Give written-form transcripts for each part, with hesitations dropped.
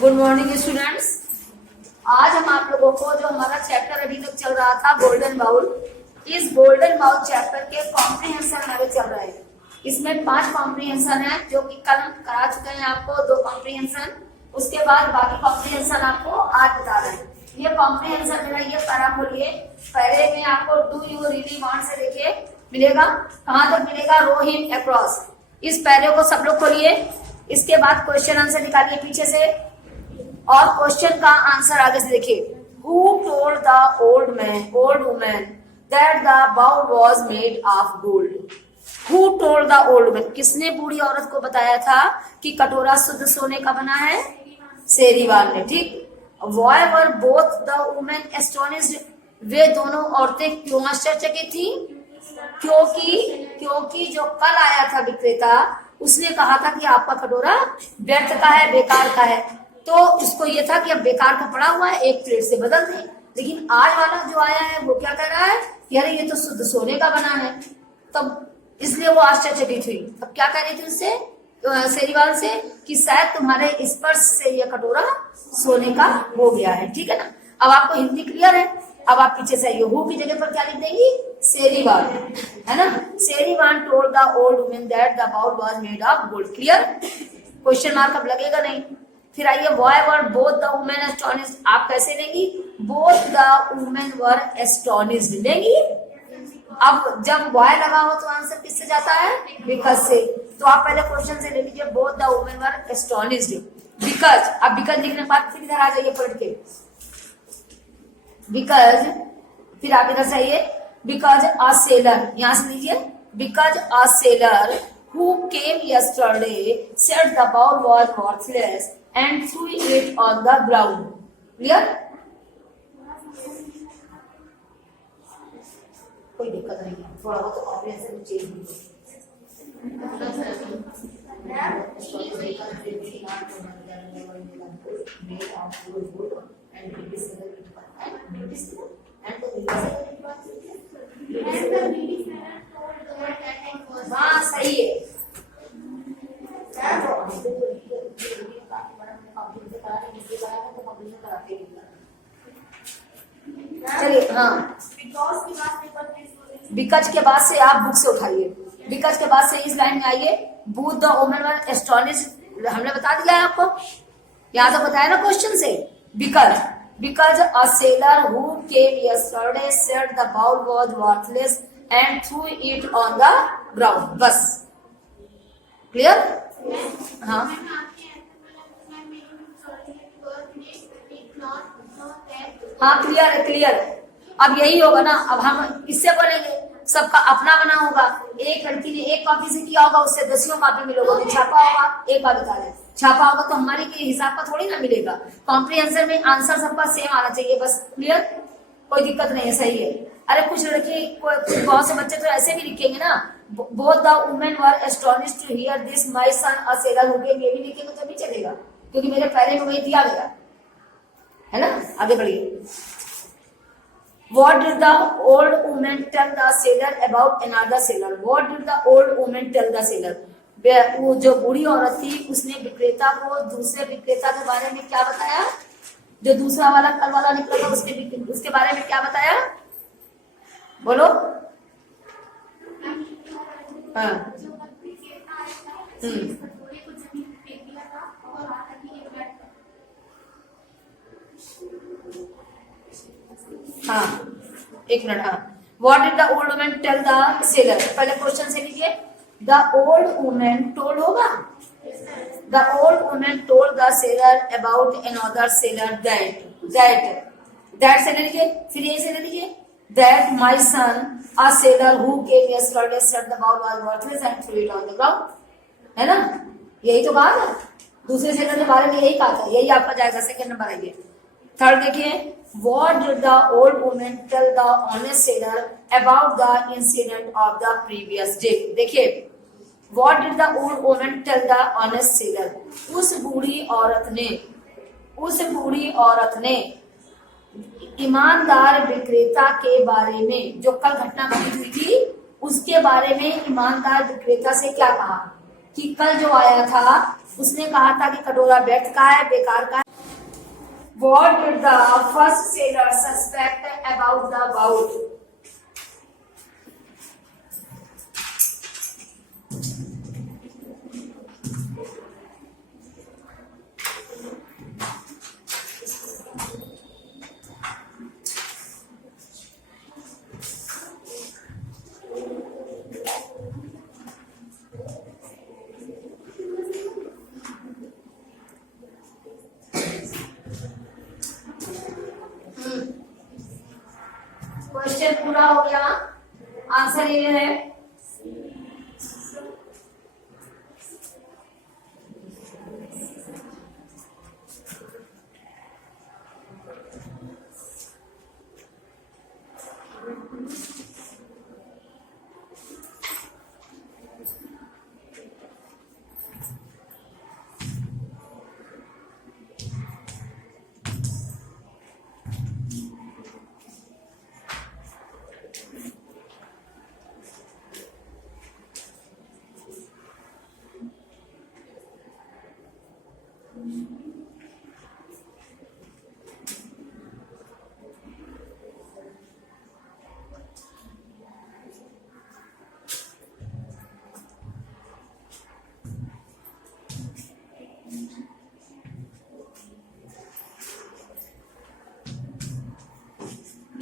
Good morning students. आज हम आप लोगों को जो हमारा चैप्टर अभी तक चल रहा था गोल्डन बाउल, इस गोल्डन बाउल चैप्टर के कॉम्प्रिहेंशन हमारे चल रहे हैं। इसमें 5 कॉम्प्रिहेंशन है जो कि कल करा चुके हैं आपको 2 कॉम्प्रिहेंशन, उसके बाद बाकी कॉम्प्रिहेंशन आपको आज बता रहे हैं। ये कॉम्प्रिहेंशन मेरा ये पैरा खोलिए, पहले में आपको do you really want say देखिए मिलेगा, कहां तक मिलेगा, रो हिम अक्रॉस। इस पैरे को सब लोग खोलिए, इसके बाद क्वेश्चन आंसर निकालिए पीछे से और क्वेश्चन का आंसर आगे से देखिए। Who told the old woman that the bowl was made of gold? Who told the old woman? किसने बूढ़ी औरत को बताया था कि कटोरा शुद्ध सोने का बना है? शेरीवाल ने। ठीक। Why were both the women astonished? वे दोनों औरतें क्यों आश्चर्यचकित थी? क्योंकि जो कल आया था विक्रेता, उसने कहा था कि आपका कटोरा व्यर्थ का है, बेकार का है। तो इसको ये था कि अब बेकार का पड़ा हुआ है, एक प्लेट से बदल दें। लेकिन आज वाला जो आया है वो क्या कह रहा है, यार ये तो शुद्ध सोने का बना है। तब इसलिए वो आश्चर्यचकित हुई। अब क्या कह रही थी उससे, शेरीवाल से, कि शायद तुम्हारे स्पर्श से यह कटोरा सोने का हो गया है। ठीक है ना। अब आपको हिंदी क्लियर है। अब आप पीछे से आइए, हु की जगह पर क्या लिख देंगी, शेरीवाल, है ना। शेरीवाल told the old woman that the bowl was made of gold. Clear. Question mark अब लगेगा नहीं। फिर आइए, why were both the women astonished. आप कैसे लेंगी, both the women were astonished लेंगी। अब जब व्हाई लगा हो तो आंसर किससे जाता है, बिकॉज से। तो आप पहले क्वेश्चन से ले लीजिए, both the women were astonished because. अब बिकॉज लिखने के बाद फिर इधर आ जाइए पलट के, बिकॉज। फिर आप इधर से आइए, बिकॉज अ सेलर, यहां से लीजिए, because a seller who came yesterday said the bowl was worthless and threw it on the ground. Clear? कोई दिक्कत नहीं है, थोड़ा बहुत कॉम्प्रिहेंशन चेंज हाँ सही है। चलिए हाँ, बिकॉज के बाद से आप बुक से उठाइए, बिकॉज के बाद से इस लाइन में आइए, both the women were astonished हमने बता दिया है आपको, यहाँ तो बताया ना क्वेश्चन से। Because a sailor who came yesterday said the bowl was worthless and threw it on the ground. बस क्लियर। हाँ हाँ क्लियर है, क्लियर। अब यही होगा ना, अब हम इससे बोलेंगे, सबका अपना बना होगा। एक लड़की ने एक कॉपी से किया होगा, उससे 10 कॉपी में लोगों ने छापा होगा। एक बार बता दें, छापा होगा तो हमारे के हिसाब का थोड़ी ना मिलेगा। कॉम्प्रिहेंशन में आंसर सबका सेम आना चाहिए, बस। क्लियर, कोई दिक्कत नहीं है, सही है। अरे कुछ लड़की, बहुत से बच्चे तो ऐसे भी लिखेंगे ना, both the women were astonished to hear this my son a sailor who came, ये भी लिखेंगे तो भी चलेगा, क्योंकि मेरे पहले में वही दिया गया है ना। आगे बढ़िए। What did the old woman tell the sailor about another sailor? What did the old woman tell the sailor? वो जो बूढ़ी औरत थी उसने विक्रेता को दूसरे विक्रेता के बारे में क्या बताया, जो दूसरा वाला कल वाला निकला था उसके बारे में क्या बताया, बोलो। हाँ हाँ एक मिनट। हाँ, what did the old woman tell the sailor. पहले क्वेश्चन से लीजिए, द ओल्ड वुमन टोल्ड होगा, the old woman told the sailor about another sailor that से ले लीजिए, फिर यही से ले लीजिए, that my son a sailor who came yesterday said the bowl was worthless and threw it on the ground, है ना। यही तो कहा था, दूसरे सेलर के बारे में यही कहा था, यही आपका जाएगा। सेकंड नंबर आइए। थर्ड देखिए, what did the old woman tell the honest sailor about the incident of the previous day? देखिए, what did the old woman tell the honest sailor? उस बूढ़ी औरत ने ईमानदार विक्रेता के बारे में, जो कल घटना घटी हुई थी उसके बारे में ईमानदार विक्रेता से क्या कहा, कि कल जो आया था उसने कहा था कि कटोरा व्यर्थ का है, बेकार का है। What did the first sailor suspect about the boat? Question पूरा हो गया, आंसर ये है।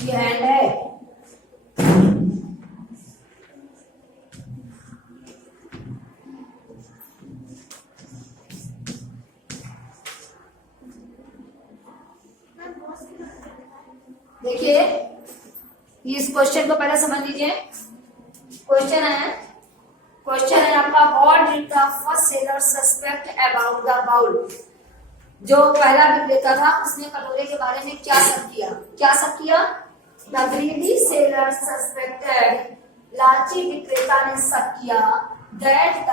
ये हैंड है, देखिए इस क्वेश्चन को पहले समझ लीजिए। क्वेश्चन है आपका what did the first sailor suspect about the bowl. जो पहला विक्रेता था उसने कटोरे के बारे में क्या शक किया? द ग्रीडी सेलर सस्पेक्टेड, लालची विक्रेता ने शक किया that the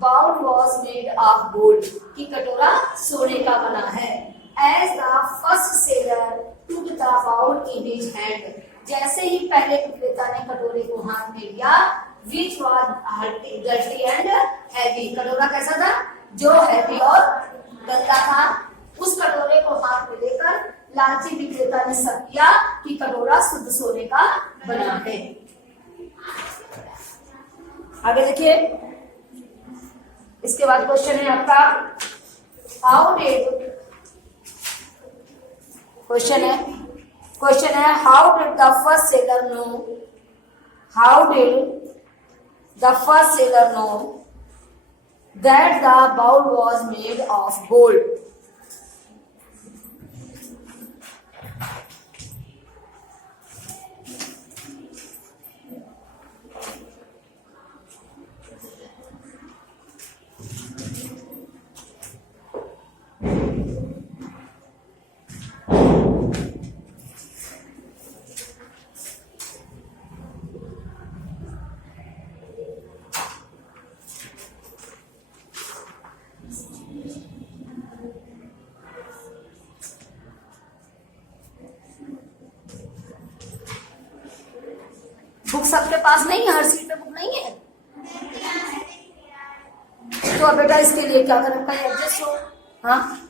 bowl was made of gold, कि कटोरा सोने का बना है। As the first sailor took the bowl in his hand, जैसे ही पहले विक्रेता ने कटोरे को हाथ में लिया, which was dirty and heavy, कटोरा कैसा था? जो हैवी और गंदा था। उस कटोरे को हाथ में लेकर लालची विक्रेता ने शक किया कि कटोरा शुद्ध सोने का बना है। आगे देखिए, इसके बाद क्वेश्चन है आपका how did the first sailor know that the bowl was made of gold? Book सबके पास नहीं है, हर सीट पे बुक नहीं है, तो अब बेटा इसके लिए क्या करें? कहीं एडजस्ट हो। हाँ,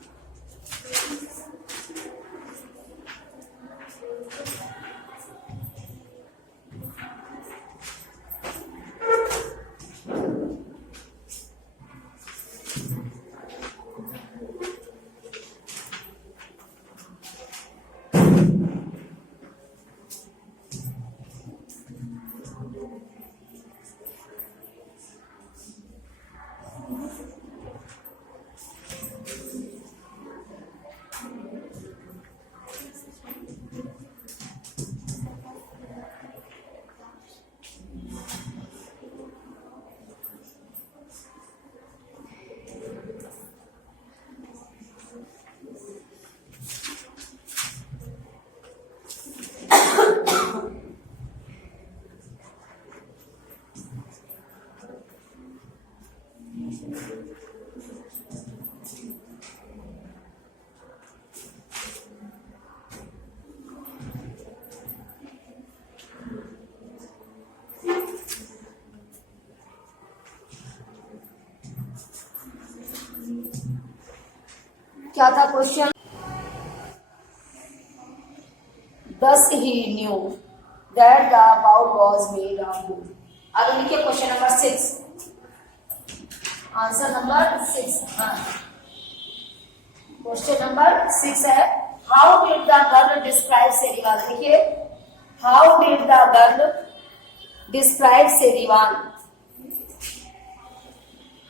क्या था question? thus he knew that the bowl was made of gold. आगे लिखिए question number 6, answer number 6। Question number 6 है, how did the girl describe सेरिवान। देखिए, how did the girl describe सेरिवान।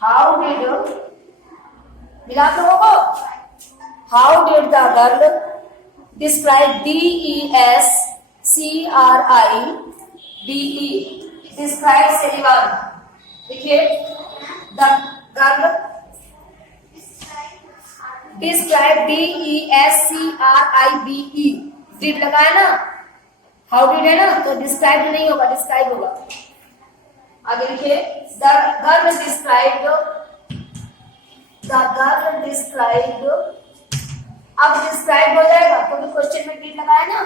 हाउ डिड, मिला लोगों को, how did the girl describe, DESCRIBE, describe सेरिवान। देखिए, the girl describe, DESCRIBE, did लगाया ना, हाउ डिड है ना, तो डिस्क्राइब नहीं होगा, डिस्क्राइब होगा। आगे लिखिए, the girl describe, the girl describe, अब डिस्क्राइब हो जाएगा क्योंकि क्वेश्चन में डिड लगाया ना,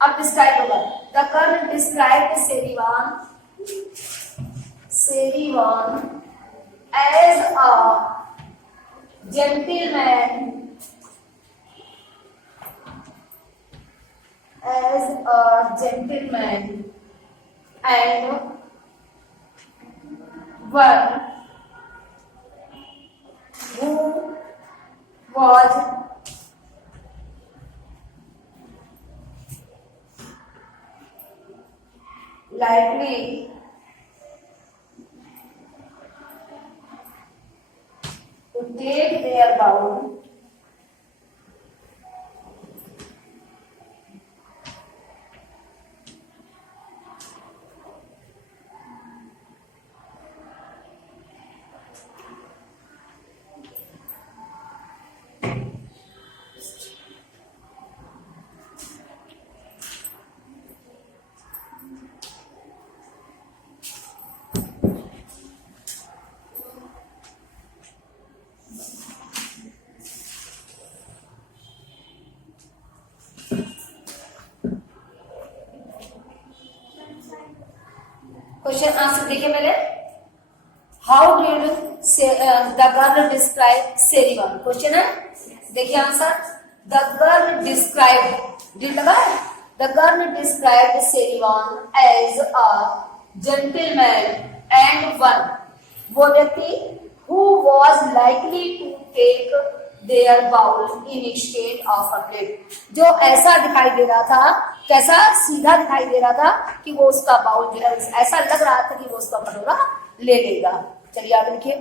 अब डिस्क्राइब होगा। द गर्ल डिस्क्राइब सेरिवान, सेरिवान as a gentleman, as a gentleman and one who was likely to take their bowl question answer देखिए पहले, how did the girl describe सेरिवान। क्वेश्चन है, देखिए answer, the girl describe, did लगा, the girl describe सेरिवान as a gentleman and one, वो व्यक्ति who was likely to take their bowl in exchange of a plate, जो ऐसा दिखाई दे रहा था, कैसा, सीधा दिखाई दे रहा था कि वो उसका बाउल, ऐसा लग रहा था कि वो उसका कटोरा ले लेगा। चलिए आगे लिखिए,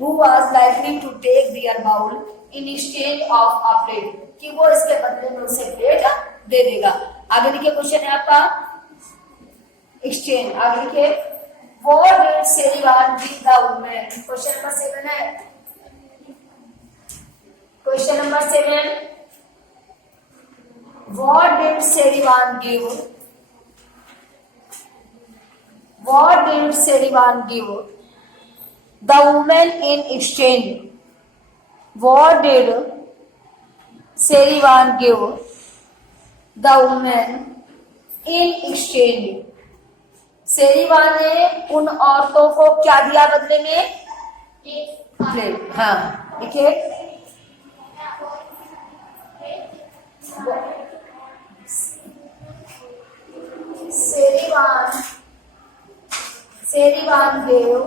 who was likely to take their bowl in exchange of a plate, कि वो इसके बदले में उसे प्लेट दे देगा। आगे लिखिए, क्वेश्चन है आपका एक्सचेंज। आगे लिखिए, व्हाट डिड सेरिवान give the women. Question number 7 है, question number 7, what did Serivan give? What did Serivan give the woman in exchange? What did Serivan give the woman in exchange? सेरिवान ने उन औरतों को क्या दिया बदले में? प्लेट। हाँ, देखिए, सेरिवान gave,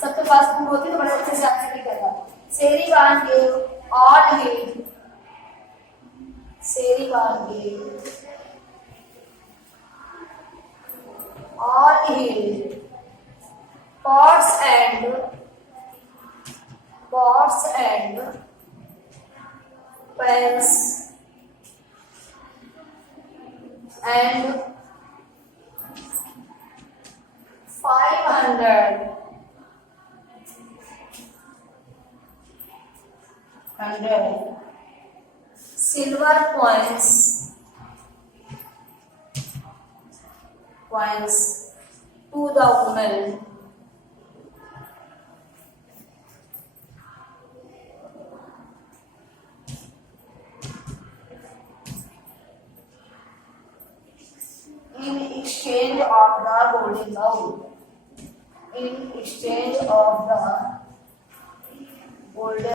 सबके पास बुक होती तो बड़े अच्छे से आंसर नहीं करता। सेरिवान gave all his, सेरिवान gave all his pots and pans and 500 silver coins to the woman in exchange of the golden bowl. In exchange of the golden